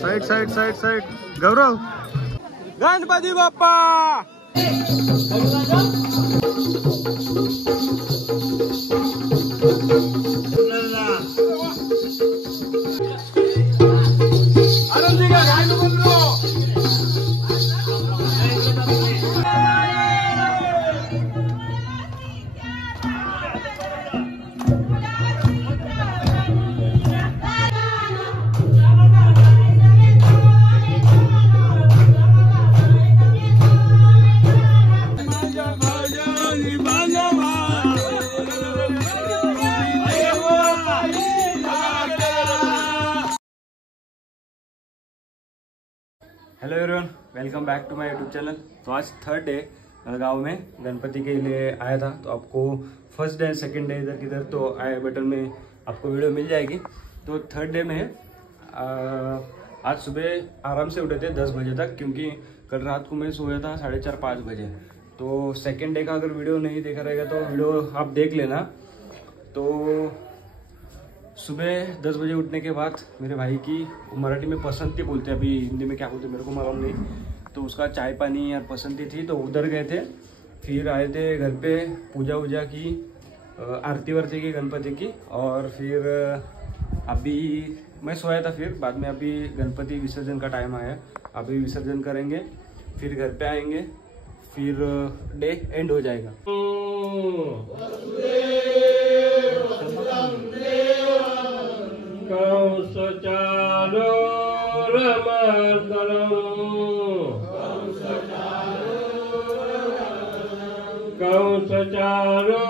Side side side side Gaurav Ganpati Bappa hello everyone, welcome back to my YouTube channel. तो आज third day गांव में गणपति के लिए आया था। तो आपको फर्स्ट डे सेकंड डे इधर किधर तो आई बटन में आपको वीडियो मिल जाएगी। तो थर्ड डे में आज सुबह आराम से उठे थे 10 बजे तक, क्योंकि कल रात को मैं सोया था 4:30-5 बजे। तो सेकेंड डे का अगर वीडियो नहीं देखा रहेगा तो वीडियो आप देख लेना। तो सुबह 10 बजे उठने के बाद मेरे भाई की मराठी में पसंती बोलते हैं, अभी हिंदी में क्या बोलते हैं मेरे को मालूम नहीं। तो उसका चाय पानी यार पसंती थी, तो उधर गए थे। फिर आए थे घर पे, पूजा वूजा की, आरती वारती की गणपति की। और फिर अभी मैं सोया था। फिर बाद में अभी गणपति विसर्जन का टाइम आया, अभी विसर्जन करेंगे, फिर घर पे आएंगे, फिर डे एंड हो जाएगा। कंस चालो रमर्दनम कंस चालो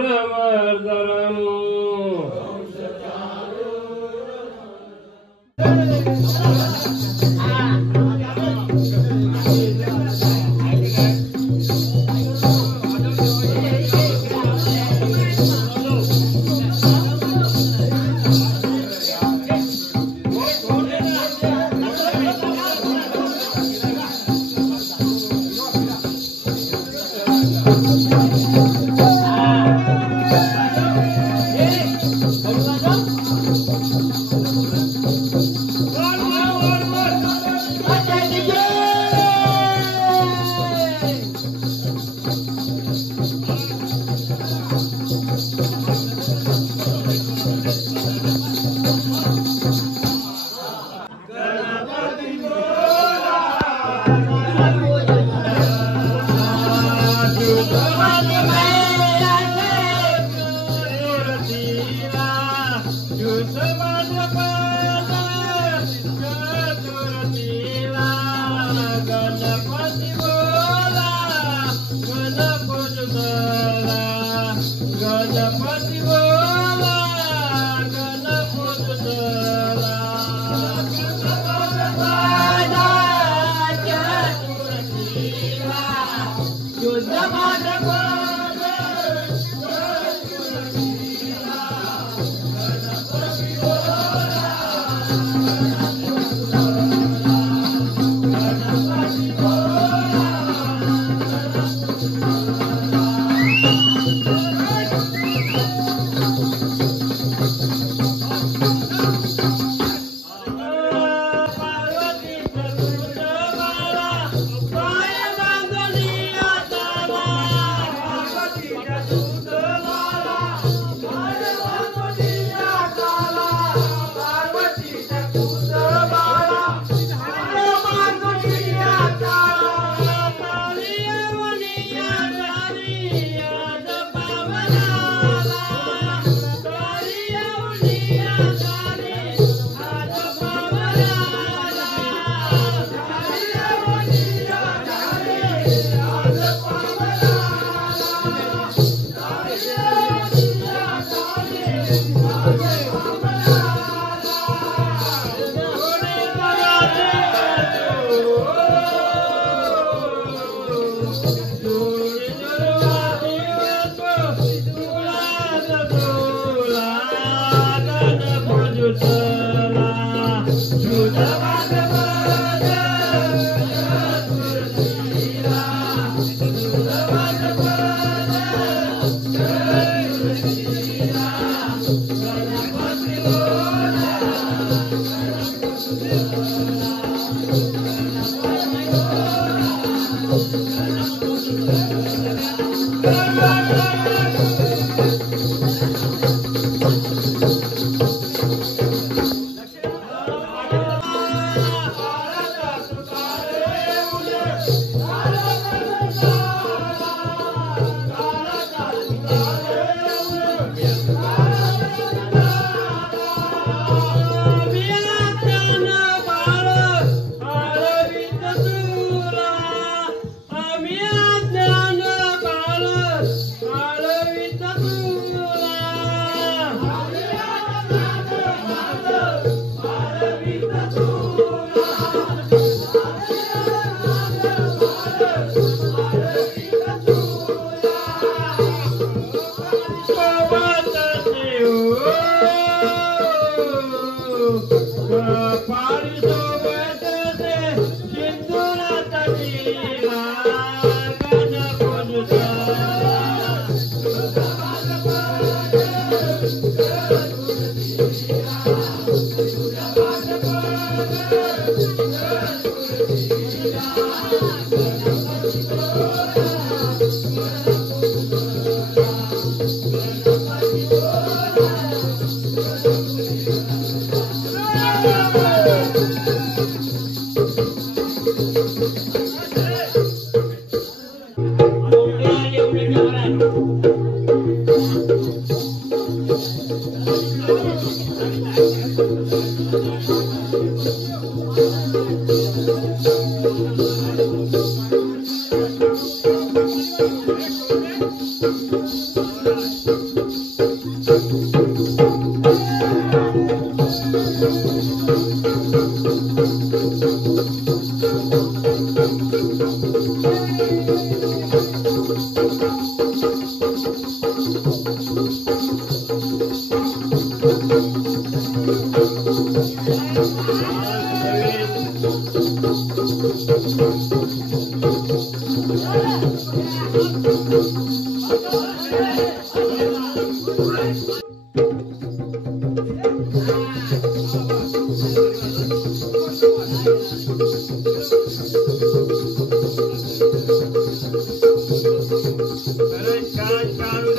रमर्दनम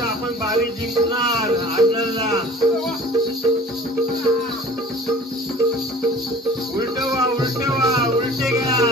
आपण बारी जिंकणार अण्णांना उलटवा उलटे घ्या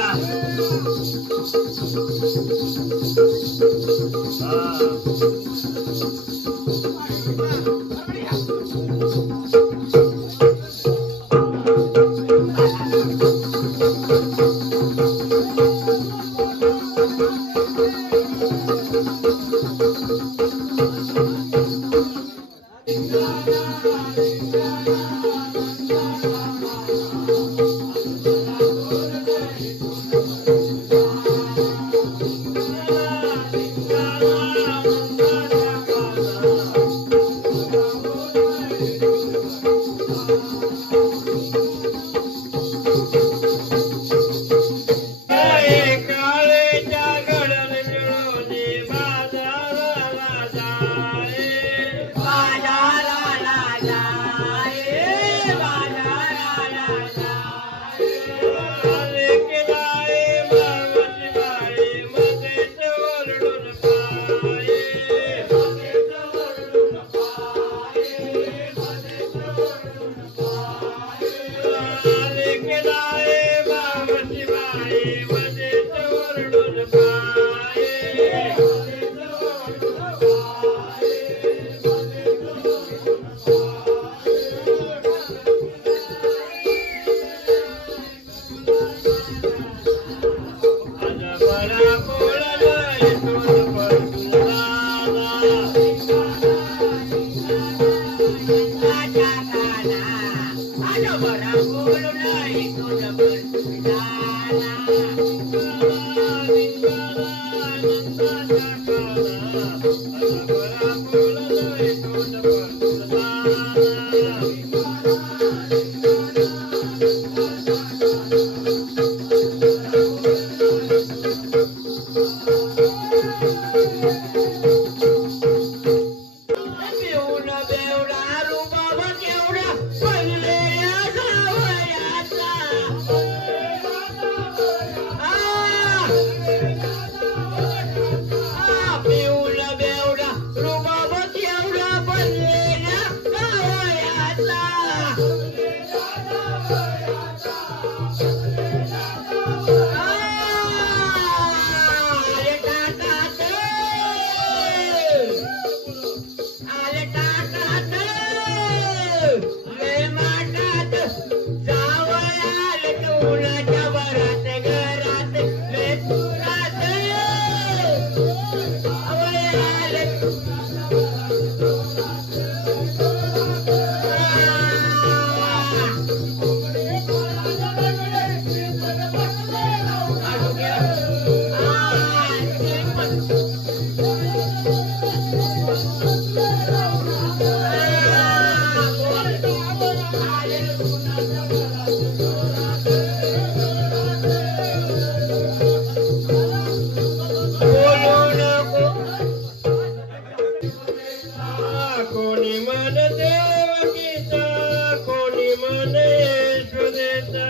माने यशोदेचा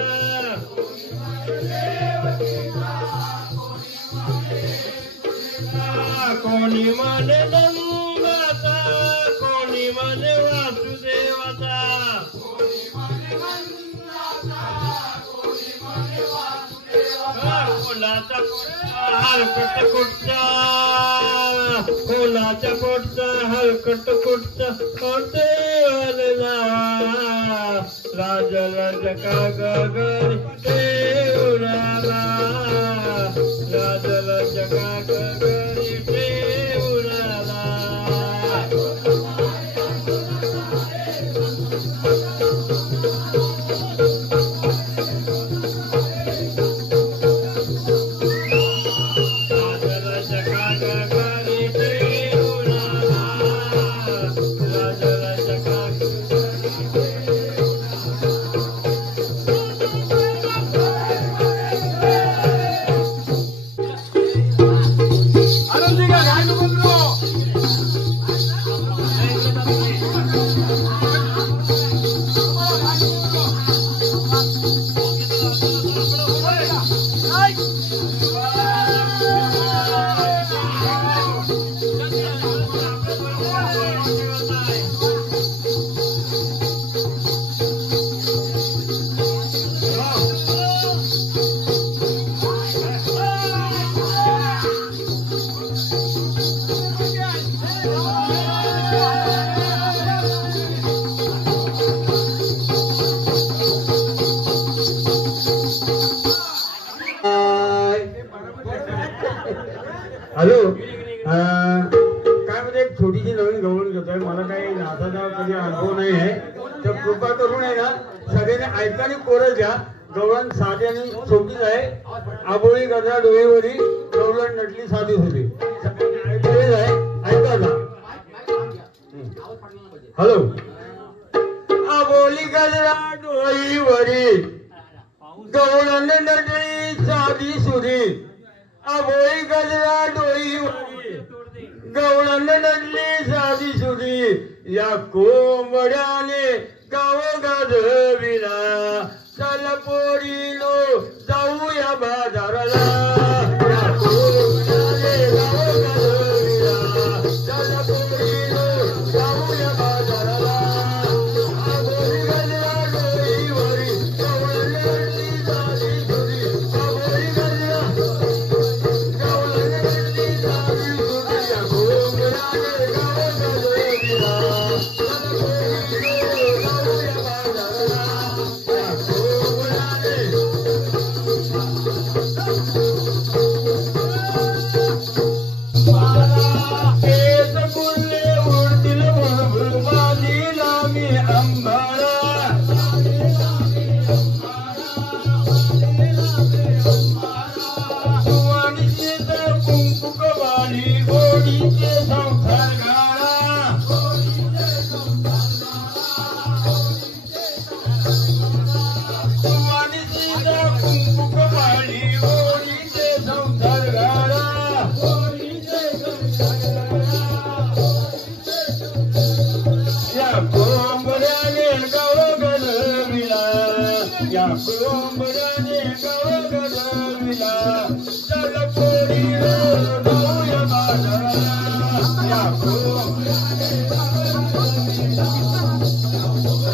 कोणी माने नंदाचा कोणी माने वासुदेवाचा कोणाचा हलकट कुठचा कोणाच्या पोटचा हलकट कुठचा होते राज राज का गगन ते उडाला राज राज का गगन ते उडाला हॅलो काय म्हणजे एक छोटीशी नवीन गवळण घेतोय मला काही नाचाचा कधी अनुभव नाही आहे तर कृपा करून आहे ना सगळ्यांनी ऐका आणि कोरस घ्या गवळण साधी आणि छोटीच आहे आबोळी गजरा डोळीवरी गवळण नटली साधी होती ऐकायला आहे ऐका ना हॅलो आबोली गजरा डोळीवरी गवळण नटली साधी सुरी आबोळी गजरा डोळीवरी गवळण नटली साधी सुरी या कोंबड्याने गाव गाजविला चल पोरीनो जाऊया बाजाराला या कोंबड्याने गाव गाजविला चल पोरीनो जाऊया बाजाराला आबोळी गजरा डोळीवरी गवळण नटली साधी सुरी आबोळी गजरा जाऊ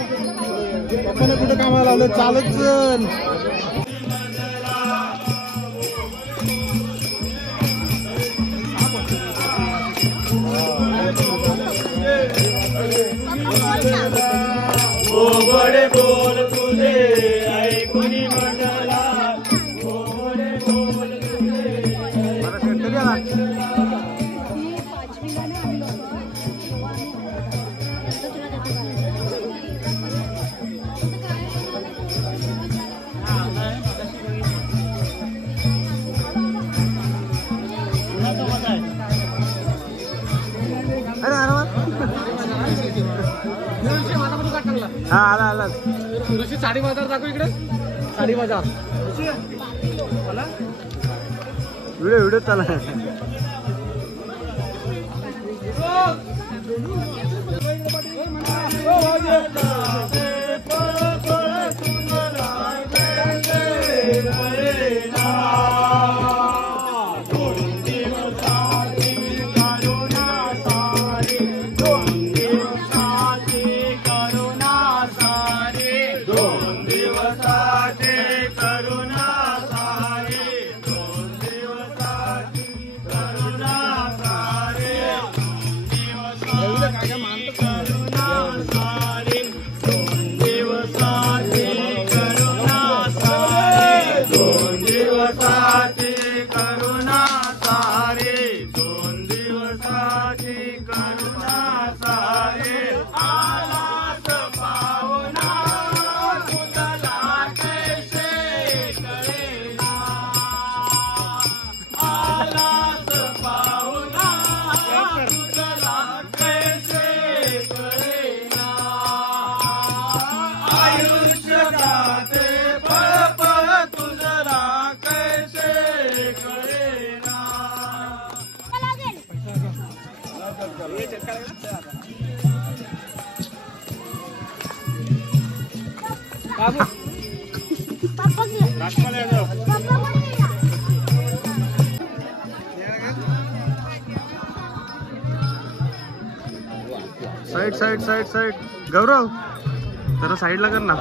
पप्पाने कुठं कामाला लावलं चालत जण बडे बोल तुझे ऐकुनी मंडला बडे बोल हा आला आला ऋषी साडी बाजार दाखव इकडे साडी बाजार व्हिडिओ व्हिडिओ चालला साइड साइड साइड साइड गौरव जरा साइडला कर ना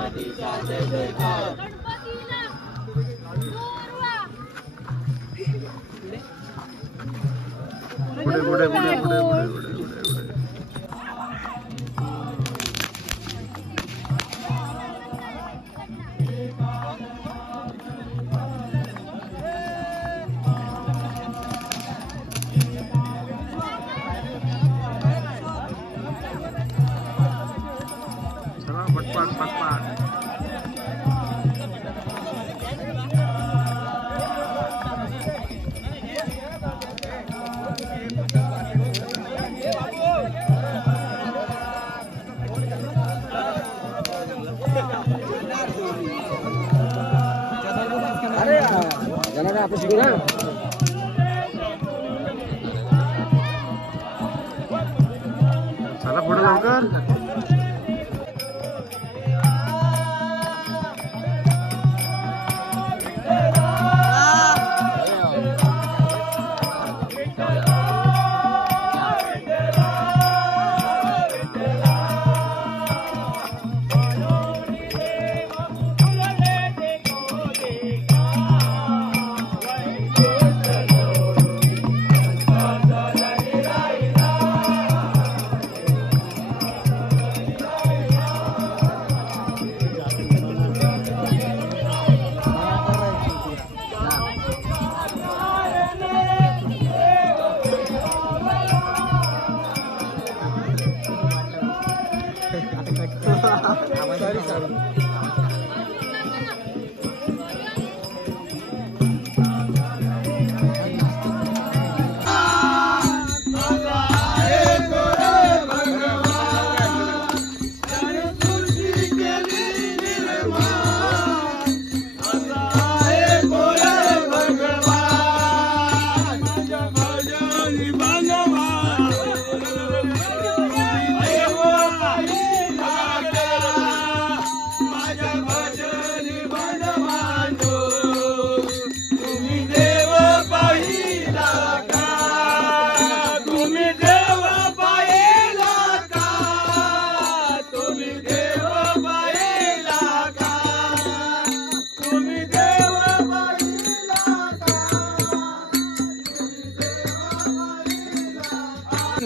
पुढे पुढे पुढे पुढे पुढे पटपट पटपट अरे चला ना आपण शिकू ना चला पुढे लवकर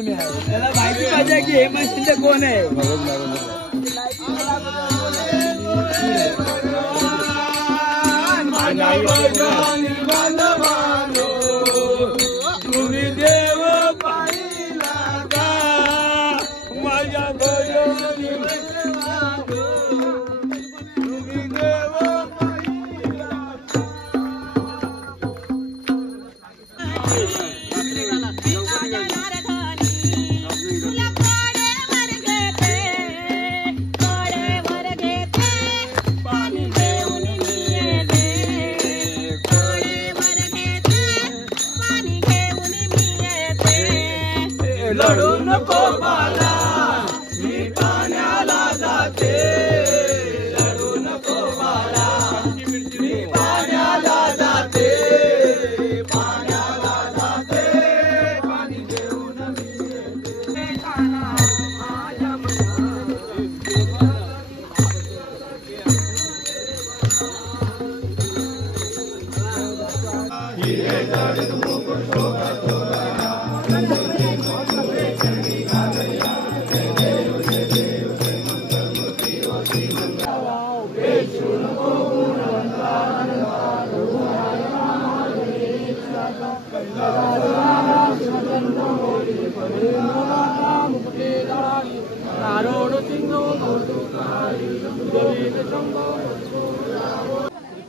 त्याला माहिती पाहिजे की हेमंत शिंदे कोण आहे. तुम्ही देव पाहिला का माझ्या भजनी तुम्ही देव पाहिला. लढू नको मला मी पाण्याला जाते. लढू नको मला मी पाण्याला जाते. पाण्याला जाते पाणी घेऊन मी येते.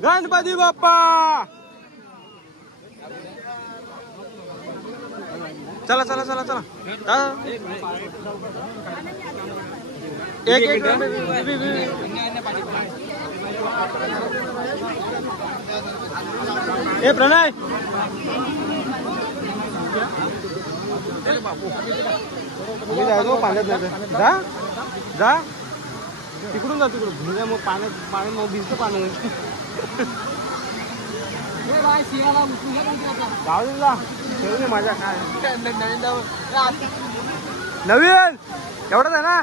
गणपती बाप्पा. चला चला चला चला. एक एक ए प्रणय मी जायचो पाण्यात नाही जा जा तिकडून जा तिकडून मग पाण्यात पाणी मग भिजतं पाणी जाऊ दे जा ठेवू दे माझ्या काय नवीन एवढंच आहे ना.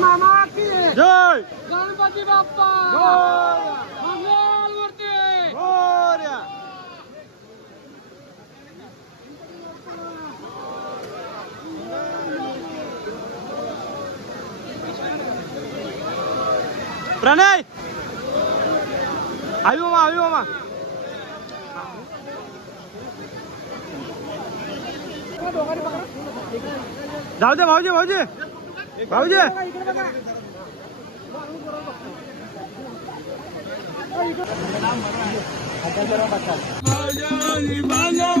मामा की जय. गणपती बाप्पा मंगलमूर्ती मोरया. प्रणय आयु मामा जाऊ दे भाऊजी भाऊजी भाऊजी. माझ्या